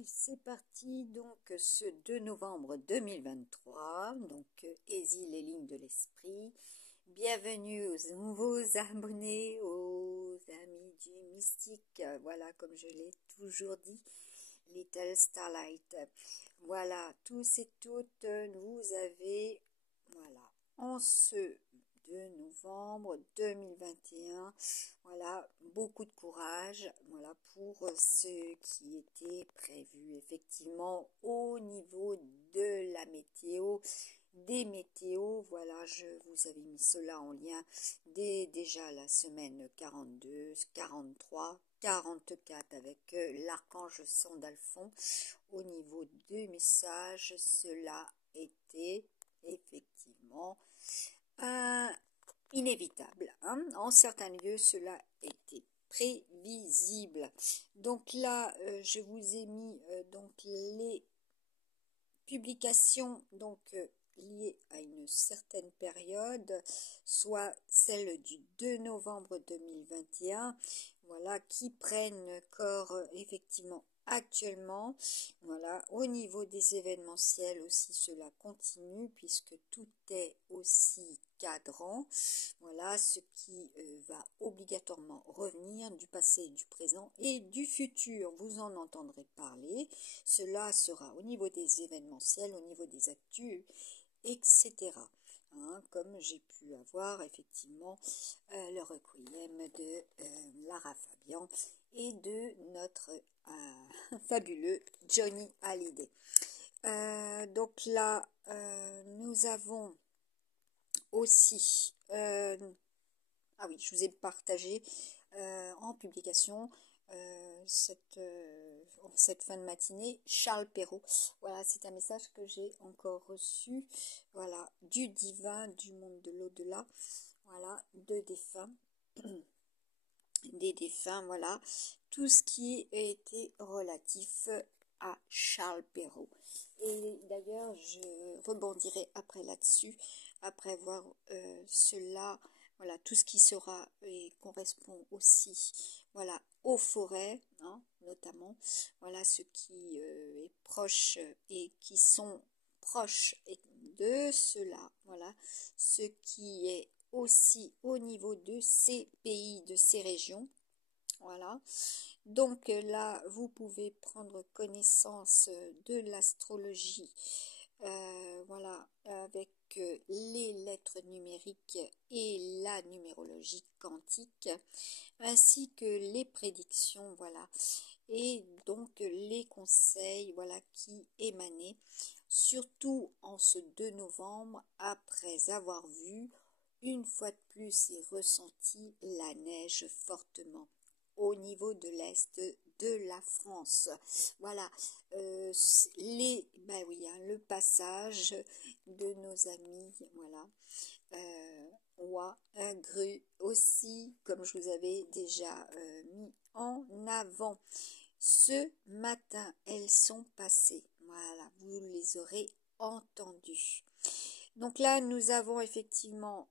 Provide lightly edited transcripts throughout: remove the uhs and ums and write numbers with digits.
Allez, c'est parti. Donc, ce 2 novembre 2023, donc, Aisy les lignes de l'esprit. Bienvenue aux nouveaux abonnés, aux amis du mystique. Voilà, comme je l'ai toujours dit, Little Starlight. Voilà, tous et toutes, vous avez, voilà, en ce 2 novembre 2021, voilà, beaucoup de courage, voilà, pour ce qui était prévu effectivement au niveau de la météo, des météos. Voilà, je vous avais mis cela en lien dès déjà la semaine 42, 43, 44 avec l'archange Sandalphon. Au niveau des messages, cela était effectivement inévitable. En certains lieux, cela était prévisible. Donc là, je vous ai mis donc les publications liées à une certaine période, soit celle du 2 novembre 2021, voilà, qui prennent corps effectivement actuellement. Voilà, au niveau des événementiels aussi, cela continue puisque tout est aussi cadrant. Voilà, ce qui va obligatoirement revenir du passé, du présent et du futur. Vous en entendrez parler. Cela sera au niveau des événementiels, au niveau des actus, etc. Comme j'ai pu avoir effectivement le requiem de Lara Fabian et de notre fabuleux Johnny Hallyday. Donc là, nous avons aussi, ah oui, je vous ai partagé en publication cette fin de matinée, Charles Perrault. Voilà, c'est un message que j'ai encore reçu, voilà, du divin, du monde de l'au-delà, voilà, de défunts, des défunts, voilà, tout ce qui a été relatif à Charles Perrault. Et d'ailleurs, je rebondirai après là-dessus, après voir cela, voilà, tout ce qui sera et correspond aussi, voilà, aux forêts, notamment, voilà, ce qui est proche et qui sont proches de cela, voilà, ce qui est aussi au niveau de ces pays, de ces régions. Voilà, donc là, vous pouvez prendre connaissance de l'astrologie, voilà, avec les lettres numériques et la numérologie quantique, ainsi que les prédictions, voilà, et donc les conseils, voilà, qui émanaient, surtout en ce 2 novembre, après avoir vu une fois de plus et ressenti la neige fortement au niveau de l'est de la France. Voilà, le passage de nos amis, voilà, oies, grues aussi, comme je vous avais déjà mis en avant. Ce matin, elles sont passées. Voilà, vous les aurez entendues. Donc là, nous avons effectivement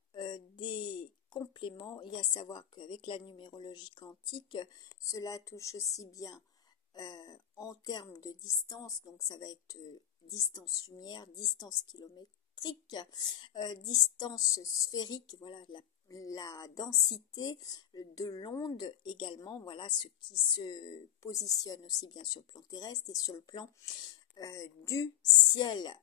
des compléments, et à savoir qu'avec la numérologie quantique, cela touche aussi bien en termes de distance, donc ça va être distance lumière, distance kilométrique, distance sphérique, voilà, la densité de l'onde également, voilà, ce qui se positionne aussi bien sur le plan terrestre et sur le plan du ciel,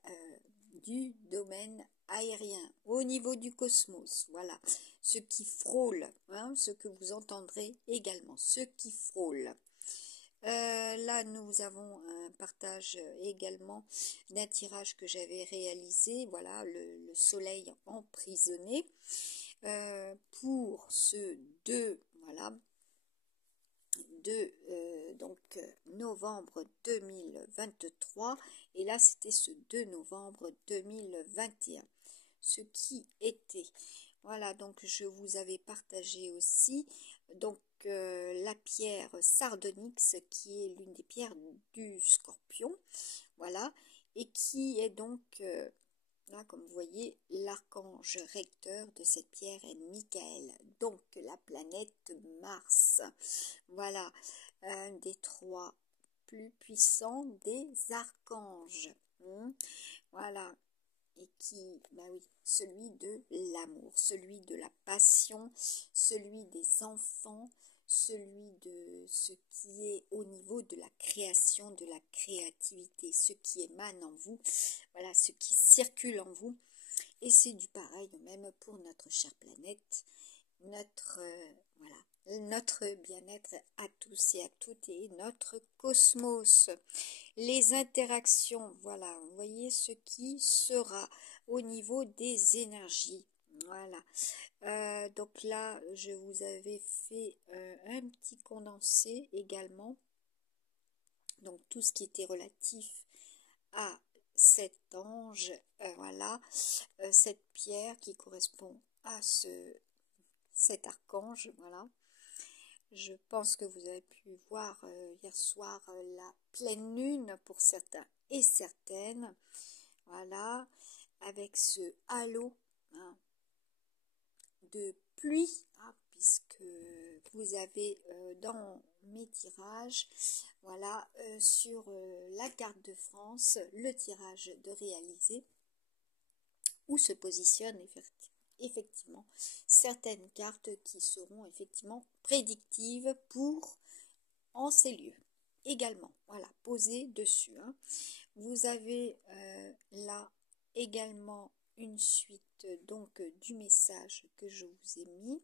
du domaine aérien, au niveau du cosmos, voilà, ce qui frôle, ce que vous entendrez également, ce qui frôle. Là, nous avons un partage également d'un tirage que j'avais réalisé, voilà, le soleil emprisonné, pour ce 2, voilà, de novembre 2023, et là c'était ce 2 novembre 2021, ce qui était, voilà, donc je vous avais partagé aussi donc la pierre Sardonyx, qui est l'une des pierres du Scorpion, voilà, et qui est donc là, comme vous voyez, l'archange recteur de cette pierre est Michael, donc la planète Mars. Voilà, un des 3 plus puissant des archanges. Voilà. Et qui, bah oui, celui de l'amour, celui de la passion, celui des enfants, celui de ce qui est au niveau de la création, de la créativité, ce qui émane en vous, voilà, ce qui circule en vous. Et c'est du pareil même pour notre chère planète, notre, voilà, notre bien-être à tous et à toutes et notre cosmos. Les interactions, voilà, vous voyez ce qui sera au niveau des énergies. Voilà. Donc là, je vous avais fait un petit condensé également. Donc tout ce qui était relatif à cet ange, voilà, cette pierre qui correspond à cet archange, voilà. Je pense que vous avez pu voir hier soir la pleine lune pour certains et certaines, voilà, avec ce halo hein, de pluie, hein, puisque vous avez dans mes tirages, voilà, sur la carte de France, le tirage de réaliser, où se positionne effectivement certaines cartes qui seront effectivement prédictives pour en ces lieux également, voilà, posées dessus. Hein. Vous avez là également une suite donc du message que je vous ai mis.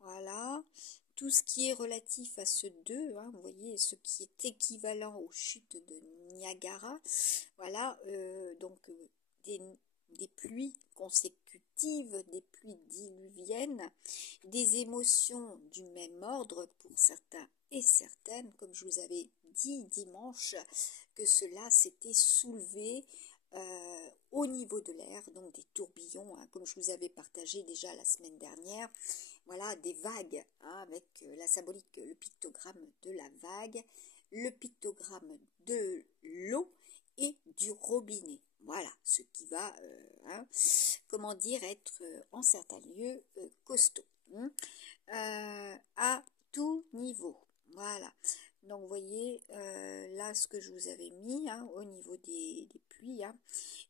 Voilà, tout ce qui est relatif à ce 2, hein, vous voyez, ce qui est équivalent aux chutes de Niagara, voilà, donc des pluies consécutives, des pluies diluviennes, des émotions du même ordre pour certains et certaines, comme je vous avais dit dimanche, que cela s'était soulevé au niveau de l'air, donc des tourbillons, hein, comme je vous avais partagé déjà la semaine dernière, voilà, des vagues, hein, avec la symbolique, le pictogramme de la vague, le pictogramme de l'eau et du robinet. Voilà, ce qui va, hein, comment dire, être en certains lieux costaud, hein, à tout niveau. Voilà. Donc, vous voyez, là, ce que je vous avais mis hein, au niveau des pluies hein,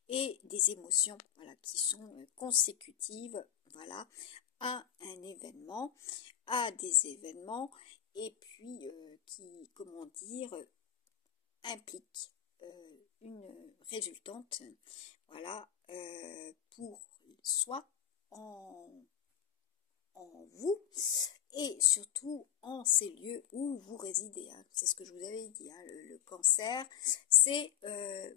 et des émotions voilà, qui sont consécutives voilà, à un événement, à des événements, et puis qui, comment dire, impliquent une résultante, voilà, pour soit en vous et surtout en ces lieux où vous résidez. Hein. C'est ce que je vous avais dit. Hein. Le cancer, c'est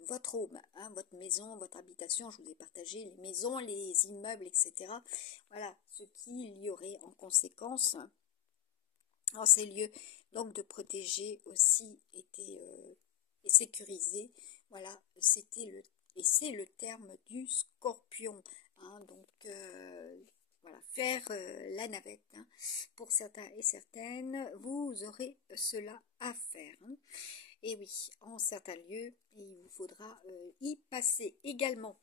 votre home, hein, votre maison, votre habitation. Je vous ai partagé les maisons, les immeubles, etc. Voilà ce qu'il y aurait en conséquence en ces lieux. Donc de protéger aussi était et sécuriser. Voilà, c'était et c'est le terme du scorpion. Hein, donc voilà, faire la navette. Hein. Pour certains et certaines, vous aurez cela à faire. Hein. Et oui, en certains lieux, il vous faudra y passer également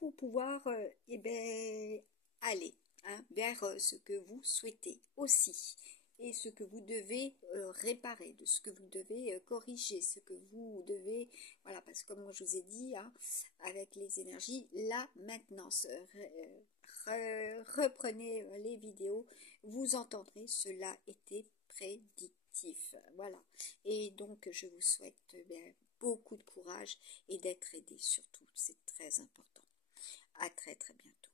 pour pouvoir eh ben, aller hein, vers ce que vous souhaitez aussi. Et ce que vous devez réparer, de ce que vous devez corriger, ce que vous devez, voilà, parce que comme moi je vous ai dit, hein, avec les énergies, la maintenance, reprenez les vidéos, vous entendrez, cela était prédictif, voilà, et donc je vous souhaite beaucoup de courage et d'être aidé surtout, c'est très important, à très très bientôt.